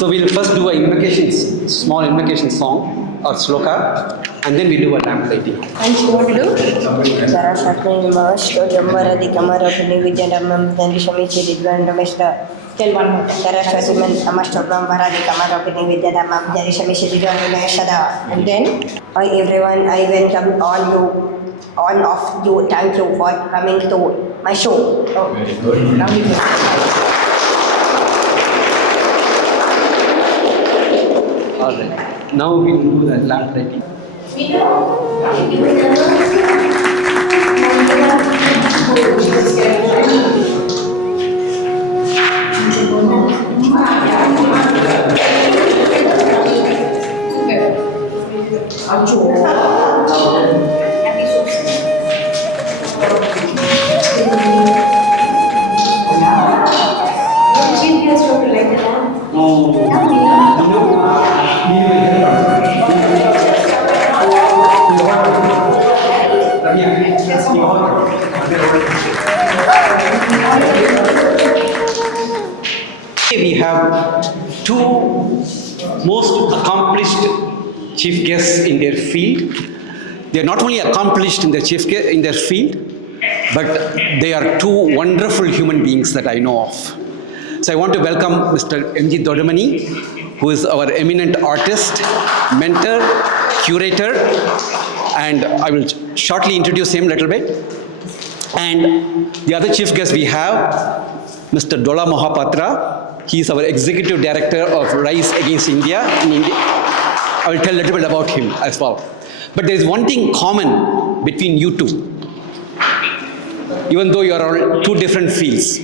So we'll first do a invocation, small invocation song or sloka, and then we do a lamp lighting. And you want to do? Tell one more time. And then, hi everyone, I welcome all of you. Thank you for coming to my show. Oh, very good. Now we go. All right. Now we will do the lamp lighting. We have two most accomplished chief guests in their field. They are not only accomplished in their field, but they are two wonderful human beings that I know of. So I want to welcome Mr. M G Doddamani, who is our eminent artist, mentor, curator, and I will shortly introduce him a little bit. And the other chief guest we have, Mr. Dola Mohapatra. He is our executive director of Rise Against India in India. I will tell a little bit about him as well. But there is one thing common between you two. Even though you are on two different fields,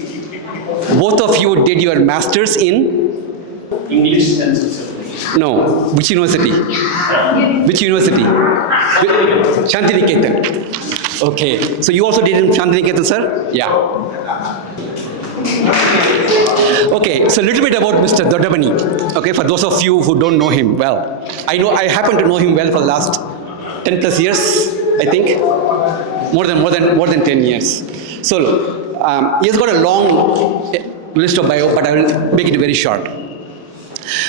both of you did your masters in English and social. No. Which university? Which university? Shantiniketan. Okay. So you also did in Shantiniketan, sir? Yeah. Okay, so a little bit about Mr. Doddamani. Okay, for those of you who don't know him well. I happen to know him well for the last 10 plus years, I think. More than 10 years. So he has got a long list of bio, but I will make it very short.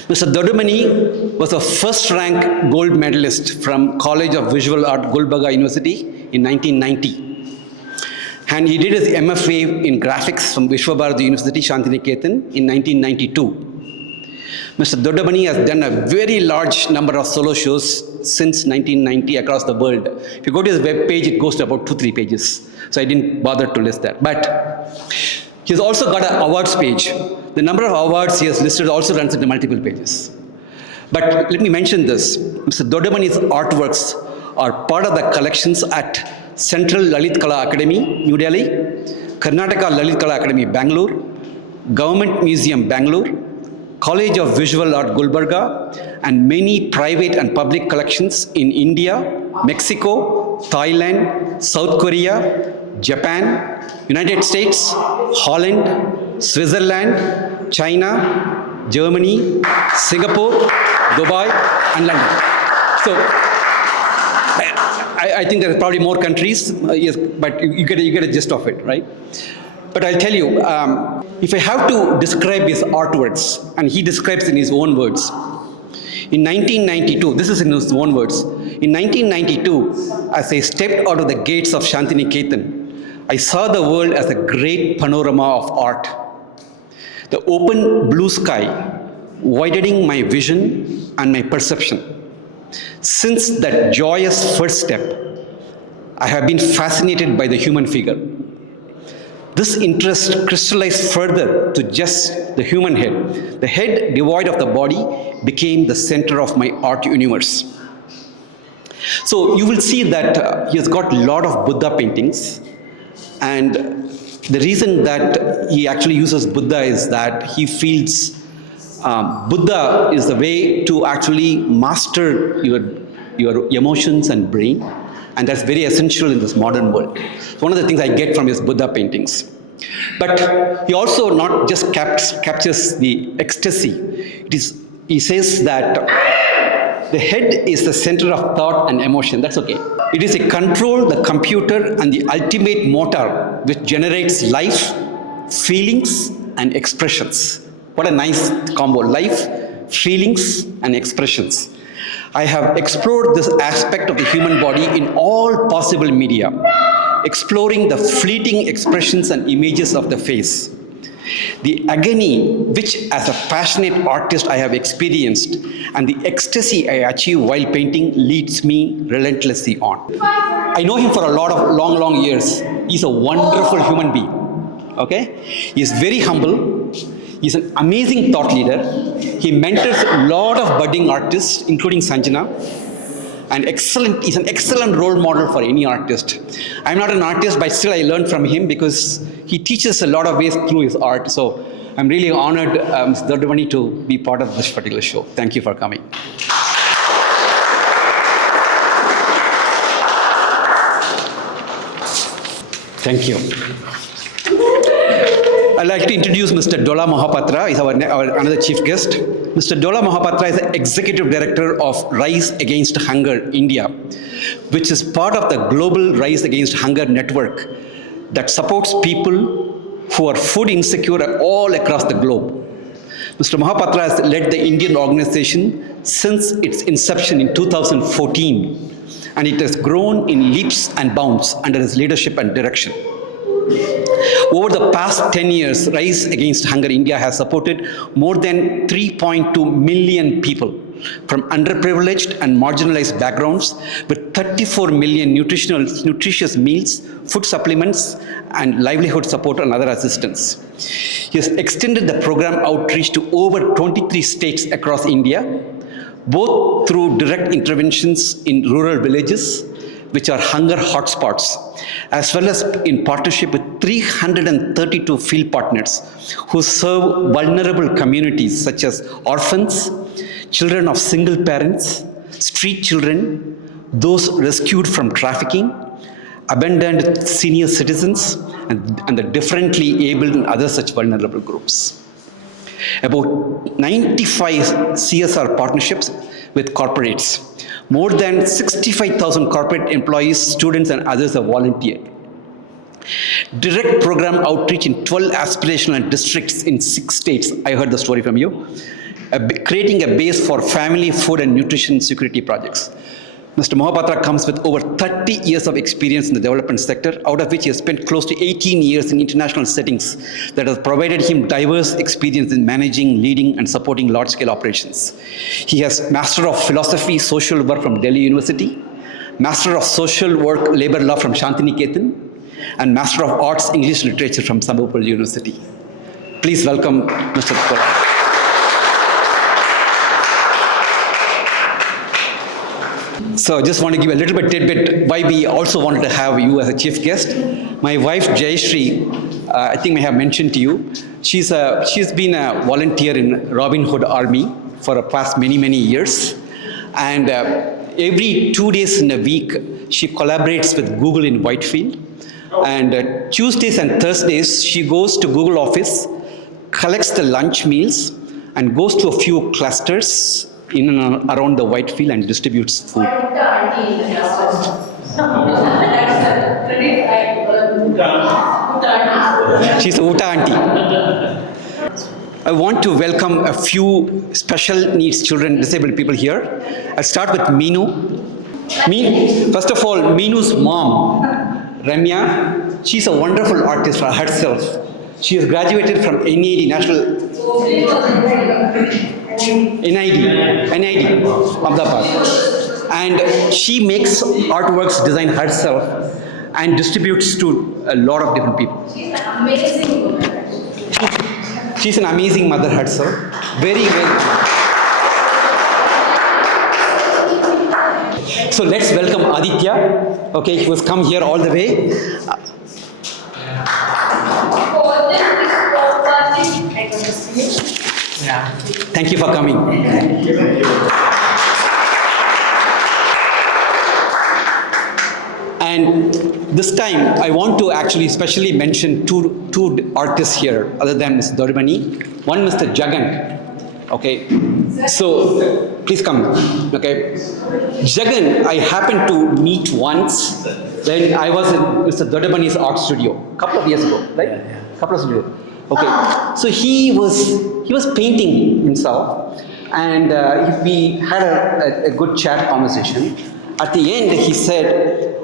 Mr. Doddamani was a first rank gold medalist from College of Visual Art, Gulbarga University in 1990. And he did his MFA in graphics from Vishwabharati University, Shantiniketan in 1992. Mr. Doddamani has done a very large number of solo shows since 1990 across the world. If you go to his web page, it goes to about 2-3 pages. So I didn't bother to list that. But he's also got an awards page. The number of awards he has listed also runs into multiple pages. But let me mention this. Mr. Doddamani's artworks are part of the collections at Central Lalit Kala Academy, New Delhi, Karnataka Lalit Kala Academy, Bangalore, Government Museum, Bangalore, College of Visual Art, Gulbarga, and many private and public collections in India, Mexico, Thailand, South Korea, Japan, United States, Holland, Switzerland, China, Germany, Singapore, Dubai, and London. So I think there are probably more countries, yes, but you get a gist of it, right? But I'll tell you, if I have to describe his artworks, and he describes in his own words, in 1992, this is in his own words, in 1992, as I stepped out of the gates of Shantiniketan, I saw the world as a great panorama of art. The open blue sky, widening my vision and my perception. Since that joyous first step, I have been fascinated by the human figure. This interest crystallized further to just the human head. The head devoid of the body became the center of my art universe. So you will see that he has got a lot of Buddha paintings, and the reason that he actually uses Buddha is that he feels Buddha is the way to actually master your emotions and brain, and that's very essential in this modern world. It's one of the things I get from his Buddha paintings. But he also not just captures the ecstasy. He says that the head is the center of thought and emotion. That's okay. It is a control, the computer, and the ultimate motor which generates life, feelings, and expressions. What a nice combo. Life, feelings and expressions. I have explored this aspect of the human body in all possible media, exploring the fleeting expressions and images of the face. The agony which as a passionate artist I have experienced and the ecstasy I achieve while painting leads me relentlessly on. I know him for a lot of long years. He's a wonderful human being. Okay? He is very humble. He's an amazing thought leader. He mentors a lot of budding artists, including Sanjna. And he's an excellent role model for any artist. I'm not an artist, but still I learned from him because he teaches a lot of ways through his art. So I'm really honored, Mr. Doddamani, to be part of this particular show. Thank you for coming. Thank you. I'd like to introduce Mr. Dola Mohapatra. He's our another chief guest. Mr. Dola Mohapatra is the Executive Director of Rise Against Hunger India, which is part of the global Rise Against Hunger network that supports people who are food insecure all across the globe. Mr. Mohapatra has led the Indian organization since its inception in 2014, and it has grown in leaps and bounds under his leadership and direction. Over the past 10 years, Rise Against Hunger India has supported more than 3.2 million people from underprivileged and marginalized backgrounds with 34 million nutritious meals, food supplements, and livelihood support and other assistance. He has extended the program outreach to over 23 states across India, both through direct interventions in rural villages, which are hunger hotspots, as well as in partnership with 332 field partners who serve vulnerable communities such as orphans, children of single parents, street children, those rescued from trafficking, abandoned senior citizens, and the differently abled and other such vulnerable groups. About 95 CSR partnerships with corporates. More than 65,000 corporate employees, students, and others have volunteered. Direct program outreach in 12 aspirational districts in 6 states. I heard the story from you. Creating a base for family, food, and nutrition security projects. Mr. Mohapatra comes with over 30 years of experience in the development sector, out of which he has spent close to 18 years in international settings that have provided him diverse experience in managing, leading, and supporting large-scale operations. He has Master of Philosophy, Social Work from Delhi University, Master of Social Work, Labor Law from Shantiniketan, and Master of Arts, English Literature from Sambhopal University. Please welcome Mr. Krupa. So I just want to give a little bit tidbit why we also wanted to have you as a chief guest. My wife Jayashree, I think I have mentioned to you, she's been a volunteer in Robin Hood Army for the past many years. And every 2 days in a week, she collaborates with Google in Whitefield. And Tuesdays and Thursdays, she goes to Google office, collects the lunch meals, and goes to a few clusters in and around the Whitefield and distributes food. She's a Uta auntie. I want to welcome a few special needs children, disabled people here. I'll start with Meenu. First of all, Meenu's mom, Ramya, she's a wonderful artist for herself. She has graduated from NID, Ahmedabad. And she makes artworks, design herself, and distributes to a lot of different people. She's an amazing mother herself. Very. So let's welcome Aditya. Okay, he was come here all the way. Thank you for coming. And this time, I want to actually specially mention two artists here, other than Mr. Doddamani. One, Mr. Jagan. Okay, so please come. Okay, Jagan, I happened to meet once when I was in Mr. Doddamani's art studio a couple of years ago, right? Couple of years ago. Okay, so he was painting himself, and we had a good chat conversation. At the end, he said,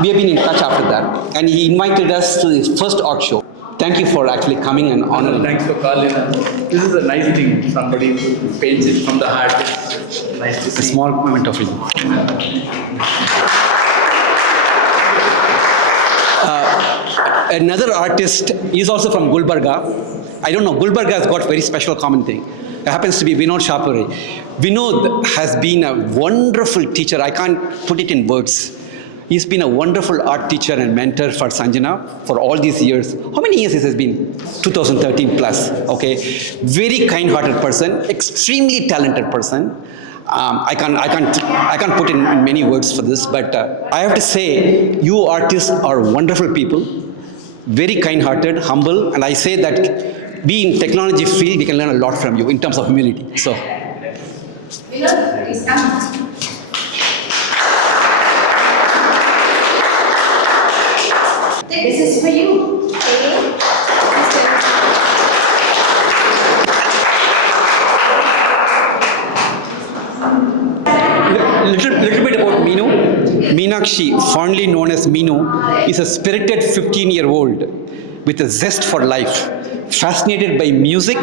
we have been in touch after that, and he invited us to his first art show. Thank you for actually coming and honoring. Thanks for calling us. This is a nice thing. Somebody who paints it from the heart. It's nice to A see. small moment of it. Another artist is also from Gulbarga. I don't know, Gulbarga has got very special common thing. It happens to be Vinod Shapuri. Vinod has been a wonderful teacher. I can't put it in words. He's been a wonderful art teacher and mentor for Sanjna for all these years. How many years this has been? 2013 plus, okay. Very kind-hearted person, extremely talented person. I can't put in many words for this, but I have to say, you artists are wonderful people, very kind-hearted, humble, and I say that being in technology field, we can learn a lot from you in terms of humility. So, Vinod, please come. This is for you. Okay. little bit about Meenu. Meenakshi, fondly known as Meenu, is a spirited 15-year-old with a zest for life. Fascinated by music,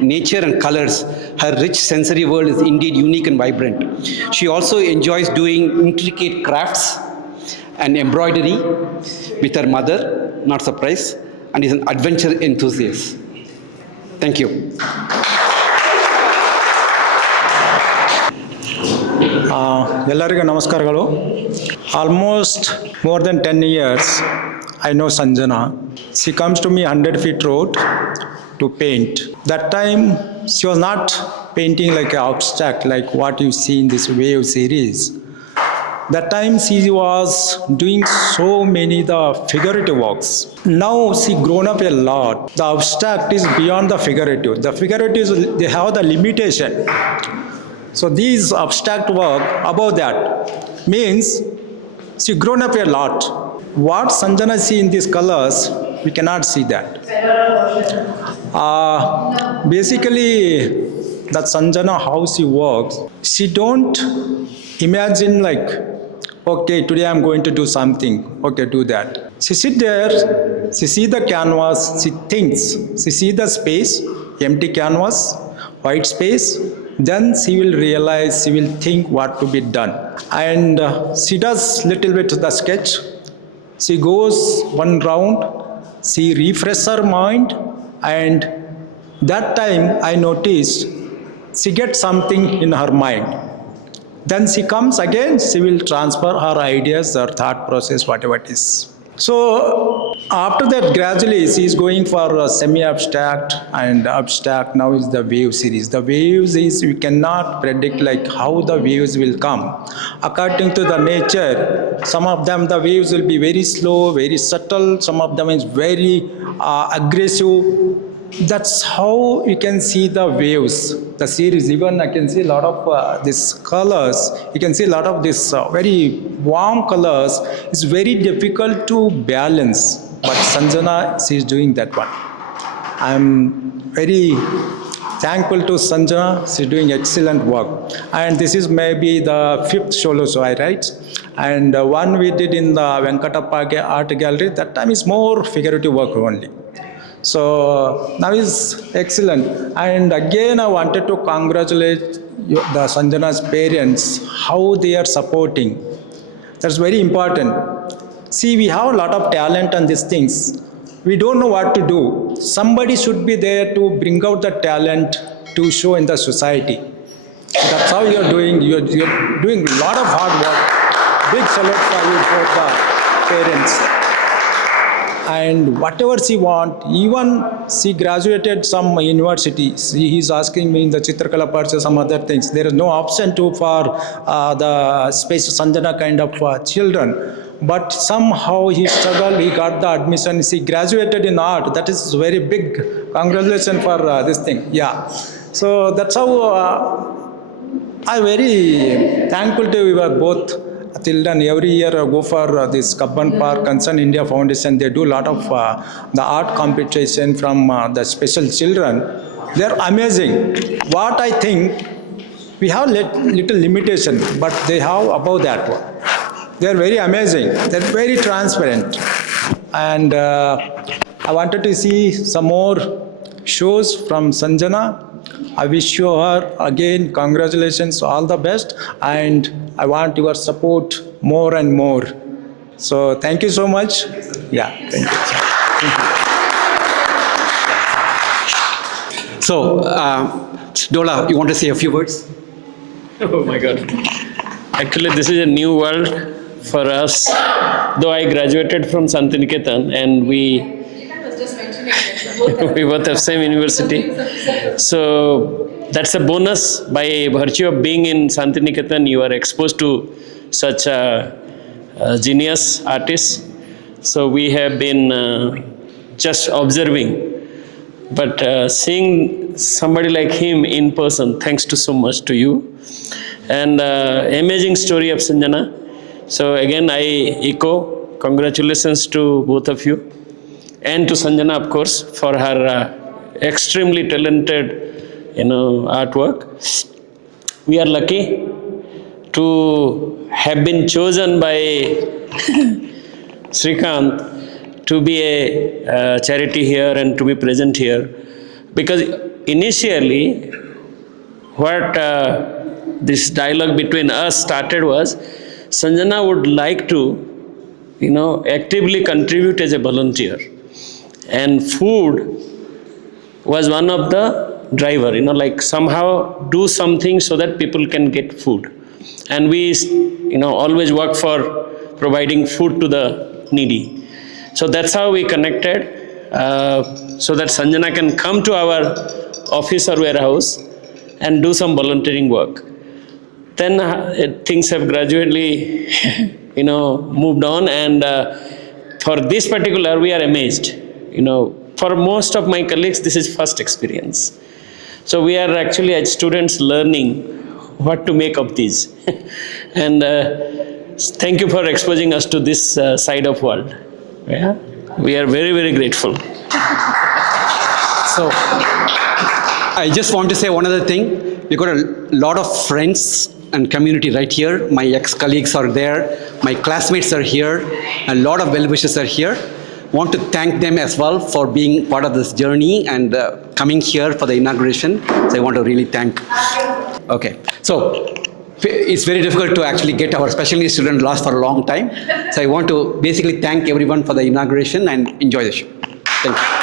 nature and colors, her rich sensory world is indeed unique and vibrant. She also enjoys doing intricate crafts and embroidery with her mother, not surprised, and is an adventure enthusiast. Thank you. ಎಲ್ಲರಿಗೂ ನಮಸ್ಕಾರಗಳು. Almost more than 10 years I know Sanjna. She comes to me 100 feet road to paint. That time she was not painting like an abstract like what you see in this wave series. That time she was doing so many the figurative works. Now she grown up a lot. The abstract is beyond the figurative. The figurative, they have the limitation. So these abstract work above that means she grown up a lot. What Sanjna see in these colors, we cannot see that. Basically, that Sanjna, how she works, she don't imagine like, okay, today I'm going to do something, okay, do that. She sit there, she see the canvas, she thinks, she see the space, empty canvas, white space, then she will realize, she will think what to be done. And she does little bit the sketch. She goes one round, she refreshes her mind, and that time I noticed she gets something in her mind. Then she comes again, she will transfer her ideas, her thought process, whatever it is. So after that, gradually she is going for semi-abstract and abstract. Now is the wave series. The waves is, you cannot predict like how the waves will come. According to the nature, some of them the waves will be very slow, very subtle. Some of them is very aggressive. That's how you can see the waves, the series. Even I can see a lot of these colors. You can see a lot of this very warm colors. It's very difficult to balance. But Sanjna, she is doing that one. I'm very thankful to Sanjna. She's doing excellent work. And this is maybe the 5th solo show I write. And one we did in the Venkatappa Art Gallery. That time is more figurative work only. So now is excellent. And again I wanted to congratulate the Sanjna's parents, how they are supporting. That's very important. See, we have a lot of talent on these things. We don't know what to do. Somebody should be there to bring out the talent to show in the society. That's how you're doing. You're doing a lot of hard work. Big salute for you, both the parents. And whatever she want, even she graduated some university. He's asking me in the Chitrakala Parishath, some other things. There is no option to for the space Sanjna kind of children. But somehow he struggled, he got the admission, she graduated in art. That is very big. Congratulations for this thing. Yeah. So that's how I'm very thankful to you both. Children every year go for this Kabban Park Concern India Foundation. They do a lot of the art competition from the special children. They're amazing. What I think, We have little limitation, but they have above that one. They are very amazing. They're very transparent. And I wanted to see some more shows from Sanjana. I wish you her again congratulations, all the best, and I want your support more and more. So thank you so much. Yeah, thank you. So, Dola, you want to say a few words? Oh my God. Actually, this is a new world for us. Though I graduated from Santiniketan and we both have same university. So that's a bonus. By virtue of being in Santiniketan, you are exposed to such a genius artists. So we have been just observing. But seeing somebody like him in person, thanks to so much to you. And amazing story of Sanjana. So again, I echo congratulations to both of you. And to Sanjana, of course, for her extremely talented, artwork. We are lucky to have been chosen by Srikanth to be a charity here and to be present here. Because initially, what this dialogue between us started was, Sanjana would like to, actively contribute as a volunteer. And food was one of the driver, like somehow do something so that people can get food. And we, always work for providing food to the needy. So that's how we connected, so that Sanjana can come to our office or warehouse and do some volunteering work. Then things have gradually, moved on, and for this particular, we are amazed. For most of my colleagues, this is first experience. So we are actually as students learning what to make of these. And thank you for exposing us to this side of world. Yeah? We are very, very grateful. So, I just want to say one other thing. We got a lot of friends and community right here. My ex-colleagues are there. My classmates are here. A lot of well-wishers are here. Want to thank them as well for being part of this journey and coming here for the inauguration. So I want to really thank. Okay. So it's very difficult to actually get our special needs student lost for a long time. So I want to basically thank everyone for the inauguration and enjoy the show. Thank you.